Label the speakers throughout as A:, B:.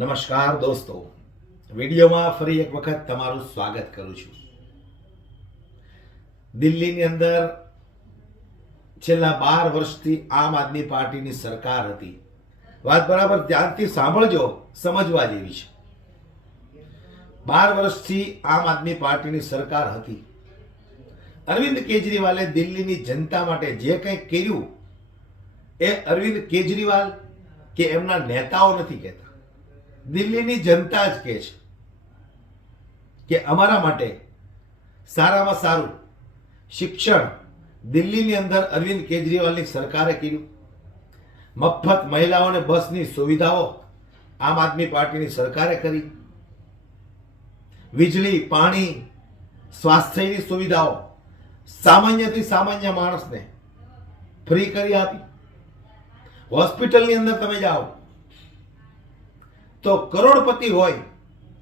A: નમસ્કાર દોસ્તો. વિડીયોમાં ફરી એક વખત તમારું સ્વાગત કરું છું. દિલ્હીની અંદર છેલ્લા બાર વર્ષથી આમ આદમી પાર્ટીની સરકાર હતી. વાત બરાબર ધ્યાનથી સાંભળજો, સમજવા જેવી છે. બાર વર્ષથી આમ આદમી પાર્ટીની સરકાર હતી. અરવિંદ કેજરીવાલે દિલ્હીની જનતા માટે જે કંઈ કર્યું, એ અરવિંદ કેજરીવાલ કે એમના નેતાઓ નથી કહેતા. દિલ્હીની જનતા જ કહે છે કે અમારા માટે સારામાં સારું શિક્ષણ દિલ્હીની અંદર અરવિંદ કેજરીવાલની સરકારે કર્યું. મફત મહિલાઓને બસની સુવિધાઓ આમ આદમી પાર્ટીની સરકારે કરી. વીજળી, પાણી, સ્વાસ્થ્યની સુવિધાઓ સામાન્યથી સામાન્ય માણસને ફ્રી કરી આપી. હોસ્પિટલની અંદર તમે જાઓ તો કરોડપતિ હોય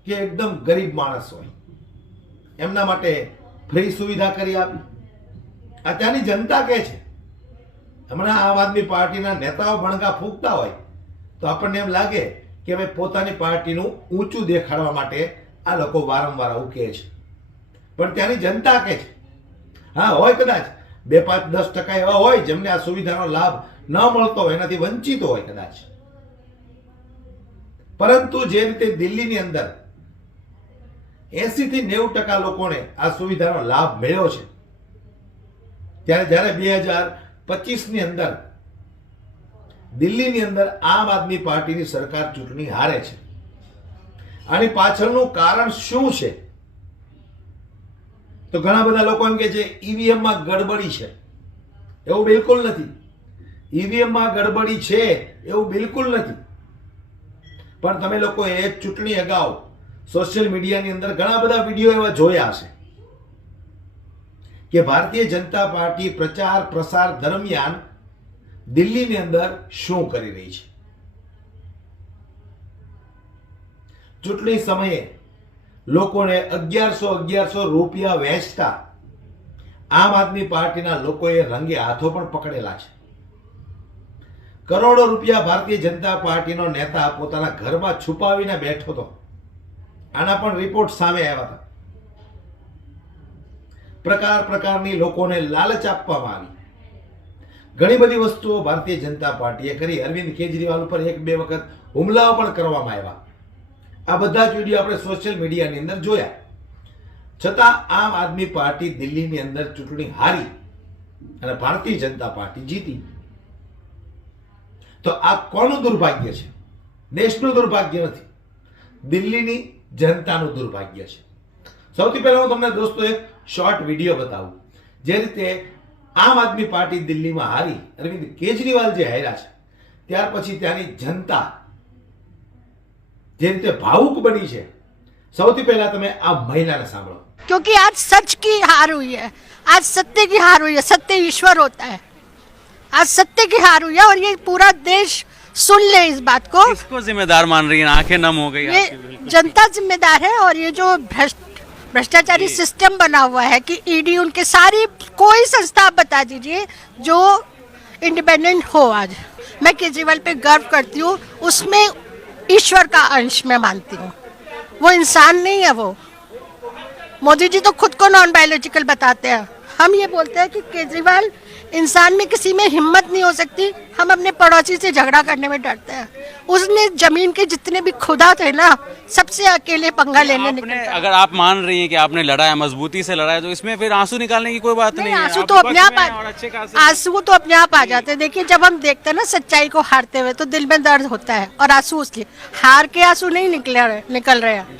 A: કે એકદમ ગરીબ માણસ હોય, એમના માટે ફ્રી સુવિધા કરી આપી. આ ત્યાંની જનતા કહે છે, હમણાં આમ આદમી પાર્ટીના નેતાઓ ભણગા ફૂંકતા હોય, તો આપણને એમ લાગે કે ભાઈ પોતાની પાર્ટીનું ઊંચું દેખાડવા માટે આ લોકો વારંવાર આવું કહે છે. પણ ત્યાંની જનતા કહે છે, હા, હોય કદાચ. બે પાંચ દસ ટકા એવા હોય જેમને આ સુવિધાનો લાભ ન મળતો હોય એનાથી વંચિત હોય કદાચ. પરંતુ જે રીતે દિલ્હીની અંદર એસી થી નેવું ટકા લોકોને આ સુવિધાનો લાભ મળ્યો છે, ત્યારે જ્યારે બે હજાર પચીસની અંદર દિલ્હીની અંદર આમ આદમી પાર્ટીની સરકાર ચૂંટણી હારે છે. આની પાછળનું કારણ શું છે? તો ઘણા બધા લોકો એમ કે છે ઈવીએમમાં ગડબડી છે. એવું બિલકુલ નથી. ઈવીએમમાં ગડબડી છે, એવું બિલકુલ નથી. પણ તમે લોકોએ ચૂંટણી અગાઉ સોશિયલ મીડિયાની અંદર ઘણા બધા વીડિયો એવા જોયા હશે કે ભારતીય જનતા પાર્ટી પ્રચાર પ્રસાર દરમિયાન દિલ્હીની અંદર શું કરી રહી છે? ચૂંટણી સમયે લોકોને અગિયારસો અગિયારસો રૂપિયા વેચતા આમ આદમી પાર્ટીના લોકોએ રંગે હાથો પણ પકડેલા છે. કરોડો રૂપિયા ભારતીય જનતા પાર્ટીનો નેતા પોતાના ઘરમાં છુપાવીને બેઠો હતો. આના પણ રિપોર્ટ સામે આવ્યા હતા. પ્રકાર પ્રકારની લોકોને લાલચ આપવામાં આવી. ઘણી બધી વસ્તુઓ ભારતીય જનતા પાર્ટીએ કરી. અરવિંદ કેજરીવાલ ઉપર એક બે વખત હુમલાઓ પણ કરવામાં આવ્યા. આ બધા જ વીડિયો આપણે સોશિયલ મીડિયાની અંદર જોયા. છતાં આમ આદમી પાર્ટી દિલ્હીની અંદર ચૂંટણી હારી અને ભારતીય જનતા પાર્ટી જીતી. તો આ કોનું દુર્ભાગ્ય છે દેશનું દુર્ભાગ્ય નથી દિલ્હીની જનતાનું દુર્ભાગ્ય છે સૌથી પહેલા હું તમને દોસ્તો એક શોર્ટ વિડીયો બતાવું જે રીતે આમ આદમી પાર્ટી દિલ્હીમાં હારી અરવિંદ કેજરીવાલ જે હાર્યા છે ત્યાર પછી ત્યાંની જનતા જે રીતે ભાવુક બની છે સૌથી પહેલા તમે આ મહિલાને સાંભળો
B: क्योंकि आज सच की हार हुई है आज सत्य की हार हुई है सत्य ईश्वर होता है आज सत्य की हार हुई है और ये पूरा देश सुन ले इस बात को।
C: किसको जिम्मेदार मान रही है? आँखें नम हो गई
B: ये जनता जिम्मेदार है और ये जो भ्रष्ट भ्रष्टाचारी सिस्टम बना हुआ है कि ईडी उनके सारी कोई संस्था आप बता दीजिए जो इंडिपेंडेंट हो आज। मैं केजरीवाल पे गर्व करती हूँ उसमें ईश्वर का अंश मैं मानती हूँ। वो इंसान नहीं है वो। मोदी जी तो खुद को नॉन बायोलॉजिकल बताते हैं। हम ये बोलते हैं कि केजरीवाल इंसान में किसी में हिम्मत नहीं हो सकती। हम अपने पड़ोसी से झगड़ा करने में डरते हैं। उसने ज़मीन के जितने भी खुदा थे ना सबसे अकेले पंगा लेने निकल।
C: अगर आप मान रही हैं कि आपने लड़ा है मजबूती से लड़ा है तो इसमें फिर आँसू निकालने की कोई बात नहीं,
B: नहीं
C: है।
B: आँसू तो अपने आप आँसू तो अपने आप आ जाते हैं। देखिए जब हम देखते हैं ना सच्चाई को हारते हुए तो दिल में दर्द होता है और आँसू उसके हार के आँसू नहीं निकले रहे- निकल रहे हैं।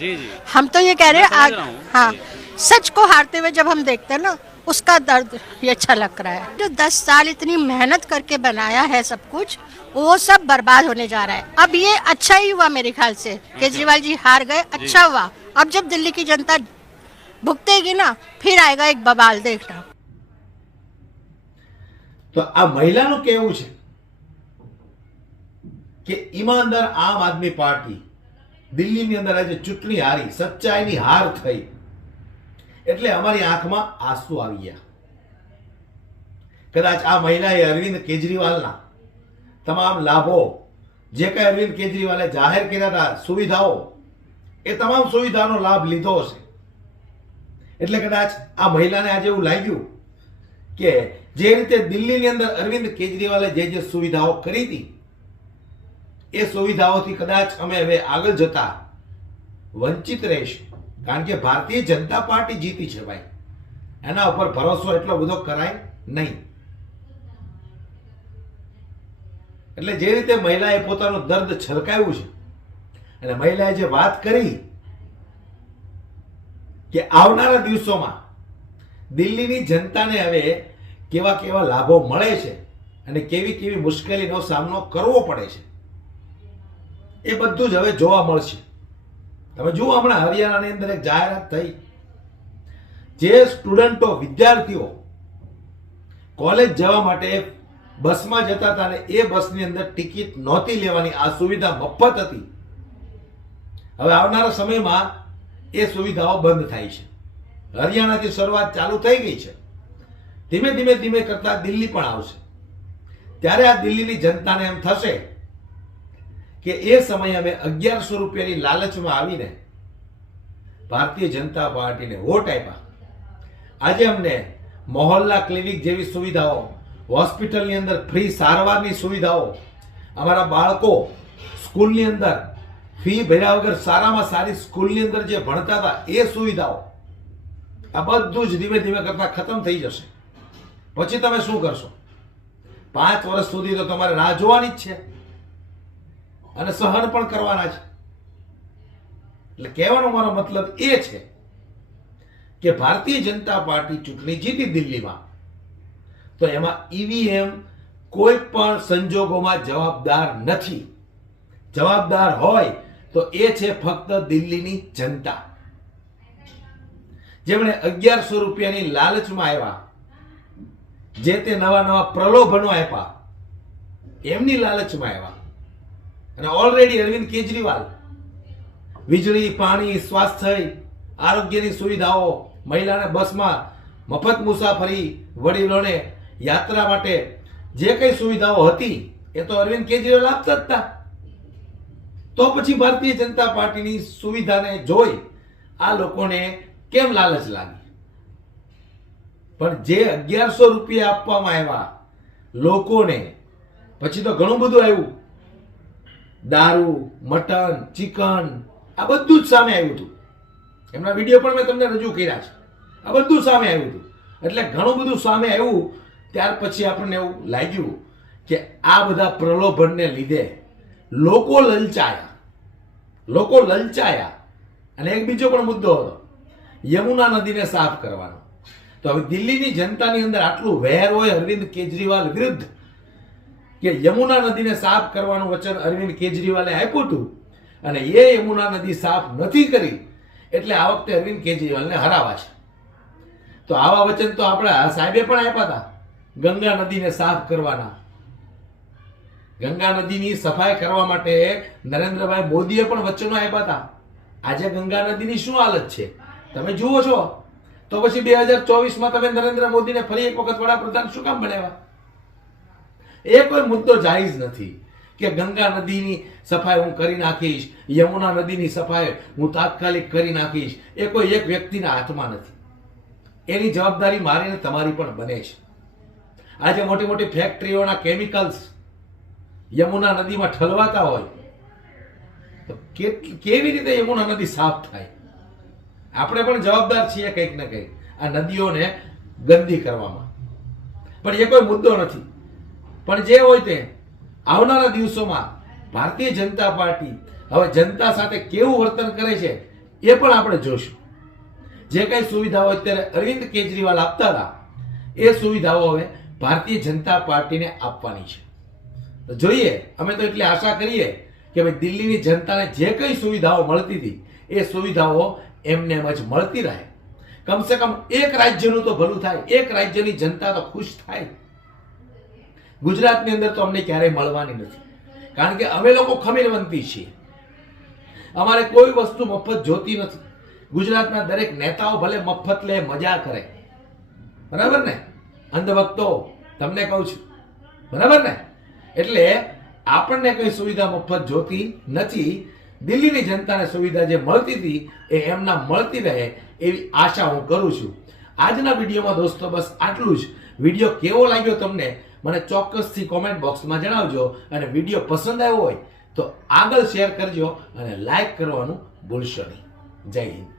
B: हम तो ये कह रहा हूँ।
C: हाँ
B: सच को हारते हुए जब हम देखते हैं ना उसका दर्द ये अच्छा लग रहा है जो दस साल इतनी मेहनत करके बनाया है सब कुछ वो सब बर्बाद होने जा रहा है अब ये अच्छा ही हुआ मेरे ख्याल से केजरीवाल जी हार गए अच्छा हुआ अब जब दिल्ली की जनता भुगतेगी ना फिर आएगा एक बवाल देखना
A: તો આ મહિલાનું કેવું છે કે ઈમાનદાર આમ આદમી પાર્ટી દિલ્હીની અંદર આજે ચૂંટણી હારી સચ્ચાઈની હાર થઈ એટલે અમારી આંખમાં આંસુ આવી ગયા. કદાચ આ મહિલાએ અરવિંદ કેજરીવાલના તમામ લાભો, જે કંઈ અરવિંદ કેજરીવાલે જાહેર કર્યા હતા, સુવિધાઓ, એ તમામ સુવિધાનો લાભ લીધો હશે. એટલે કદાચ આ મહિલાને આજે એવું લાગ્યું કે જે રીતે દિલ્હીની અંદર અરવિંદ કેજરીવાલે જે જે સુવિધાઓ કરી હતી, એ સુવિધાઓથી કદાચ અમે હવે આગળ જતા વંચિત રહીશું. કારણ કે ભારતીય જનતા પાર્ટી જીતી છે ભાઈ. એના ઉપર ભરોસો એટલો બધો કરાય નહીં. એટલે જે રીતે મહિલાએ પોતાનું દર્દ છલકાયું છે, અને મહિલાએ જે વાત કરી કે આવનારા દિવસોમાં દિલ્હીની જનતાને હવે કેવા કેવા લાભો મળે છે અને કેવી કેવી મુશ્કેલીનો સામનો કરવો પડે છે, એ બધું જ હવે જોવા મળશે. તમે જુઓ હમણાં હરિયાણાની અંદર એક જાહેરાત થઈ. જે સ્ટુડન્ટો, વિદ્યાર્થીઓ કોલેજ જવા માટે બસમાં જતા હતા અને એ બસની અંદર ટિકિટ નહોતી લેવાની. આ સુવિધા મફત હતી. હવે આવનારા સમયમાં એ સુવિધાઓ બંધ થાય છે. હરિયાણાથી શરૂઆત ચાલુ થઈ ગઈ છે. ધીમે ધીમે ધીમે કરતા દિલ્હી પણ આવશે. ત્યારે આ દિલ્હીની જનતાને એમ થશે કે એ સમયે અમે અગિયારસો રૂપિયાની લાલચમાં આવીને ભારતીય જનતા પાર્ટીને વોટ આપ્યા. આજે અમને મોહલ્લા ક્લિનિક જેવી સુવિધાઓ, હોસ્પિટલની અંદર ફ્રી સારવારની સુવિધાઓ, અમારા બાળકો સ્કૂલની અંદર ફી ભર્યા વગર સારામાં સારી સ્કૂલની અંદર જે ભણતા હતા, એ સુવિધાઓ આ બધું જ ધીમે ધીમે કરતાં ખતમ થઈ જશે. પછી તમે શું કરશો? પાંચ વર્ષ સુધી તો તમારે રાહ જોવાની જ છે. અને સહન પણ કરવાના છે. એટલે કહેવાનો મારો મતલબ એ છે કે ભારતીય જનતા પાર્ટી ચૂંટણી જીતી દિલ્હીમાં, તો એમાં ઈવીએમ કોઈ પણ સંજોગોમાં જવાબદાર નથી. જવાબદાર હોય તો એ છે ફક્ત દિલ્હીની જનતા. જેમણે અગિયારસો રૂપિયાની લાલચમાં આવ્યા, જે તે નવા નવા પ્રલોભનો આપ્યા, એમની લાલચમાં આવ્યા. અને ઓલરેડી અરવિંદ કેજરીવાલ, વીજળી, પાણી, સ્વાસ્થ્ય, આરોગ્યની સુવિધાઓ, મહિલાને બસમાં મફત મુસાફરી, વડીલોને યાત્રા માટે જે કઈ સુવિધાઓ હતી, એ તો અરવિંદ કેજરીવાલ આપતા હતા તો પછી ભારતીય જનતા પાર્ટીની સુવિધાને જોઈ આ લોકોને કેમ લાલચ લાગી? પણ જે અગિયારસો રૂપિયા આપવામાં આવ્યા લોકોને, પછી તો ઘણું બધું આવ્યું. દારૂ, મટન, ચિકન, આ બધું જ સામે આવ્યું હતું. એમના વીડિયો પણ મેં તમને રજૂ કર્યા છે. આ બધું સામે આવ્યું હતું. એટલે ઘણું બધું સામે આવ્યું, ત્યાર પછી આપણને એવું લાગ્યું કે આ બધા પ્રલોભનને લીધે લોકો લલચાયા. લોકો લલચાયા. અને એક બીજો પણ મુદ્દો હતો. યમુના નદીને સાફ કરવાનો. તો હવે દિલ્હીની જનતાની અંદર આટલું વેર હોય અરવિંદ કેજરીવાલ વિરુદ્ધ કે યમુના નદીને સાફ કરવાનું વચન અરવિંદ કેજરીવાલે આપ્યું હતું અને એ યમુના નદી સાફ નથી કરી એટલે આ વખતે અરવિંદ કેજરીવાલને હરાવા છે. તો આવા વચન તો આપણા સાહેબે પણ આપ્યા હતા. ગંગા નદીને સાફ કરવાના. ગંગા નદીની સફાઈ કરવા માટે નરેન્દ્રભાઈ મોદીએ પણ વચનો આપ્યા હતા. આજે ગંગા નદીની શું હાલત છે? તમે જુઓ છો. તો પછી બે હજાર ચોવીસમાં તમે નરેન્દ્ર મોદીને ફરી એક વખત વડાપ્રધાન શું કામ બનાવ્યા? એ કોઈ મુદ્દો જાયઝ નથી કે ગંગા નદીની સફાઈ હું કરી નાખીશ, યમુના નદીની સફાઈ હું તાત્કાલિક કરી નાખીશ, એ કોઈ એક વ્યક્તિના હાથમાં નથી. એની જવાબદારી મારી ને તમારી પણ બને છે. આજે મોટી મોટી ફેક્ટરીઓના કેમિકલ્સ યમુના નદીમાં ઠલવાતા હોય, તો કેવી રીતે યમુના નદી સાફ થાય? આપણે પણ જવાબદાર છીએ કંઈક ને કંઈક આ નદીઓને ગંદી કરવામાં. પણ એ કોઈ મુદ્દો નથી. પણ જે હોય તે. આવનારા દિવસોમાં ભારતીય જનતા પાર્ટી હવે જનતા સાથે કેવું વર્તન કરે છે એ પણ આપણે જોશું. જે કઈ સુવિધાઓ અત્યારે અરવિંદ કેજરીવાલ આપતા હતા, એ સુવિધાઓ હવે ભારતીય જનતા પાર્ટીને આપવાની છે. તો જોઈએ, અમે તો એટલી આશા કરીએ કે ભાઈ દિલ્હીની જનતાને જે કઈ સુવિધાઓ મળતી હતી, એ સુવિધાઓ એમને એમ જ મળતી રહે. કમસે કમ એક રાજ્યનું તો ભલું થાય, એક રાજ્યની જનતા તો ખુશ થાય. ગુજરાતની અંદર તો અમને ક્યારેય મળવાની નથી. કારણ કે અમે લોકો ખમીરવંતી છીએ. અમારે કોઈ વસ્તુ મફત જોતી નથી. ગુજરાતના દરેક નેતાઓ ભલે મફત લે, મજા કરે. બરાબર ને? અંધભક્તો, તમને કહું છું. બરાબર ને? એટલે આપણને કોઈ સુવિધા મફત જોતી નથી. દિલ્હીની જનતાને સુવિધા જે મળતી હતી એ એમના મળતી રહે એવી આશા હું કરું છું. આજના વિડીયોમાં દોસ્તો બસ આટલું જ. વીડિયો કેવો લાગ્યો તમને? મને ચોક્કસથી કોમેન્ટ બોક્સમાં જણાવજો અને વીડિયો પસંદ આવ્યો હોય તો આગળ શેર કરજો અને લાઈક કરવાનું ભૂલશો નહીં. જય હિન્દ.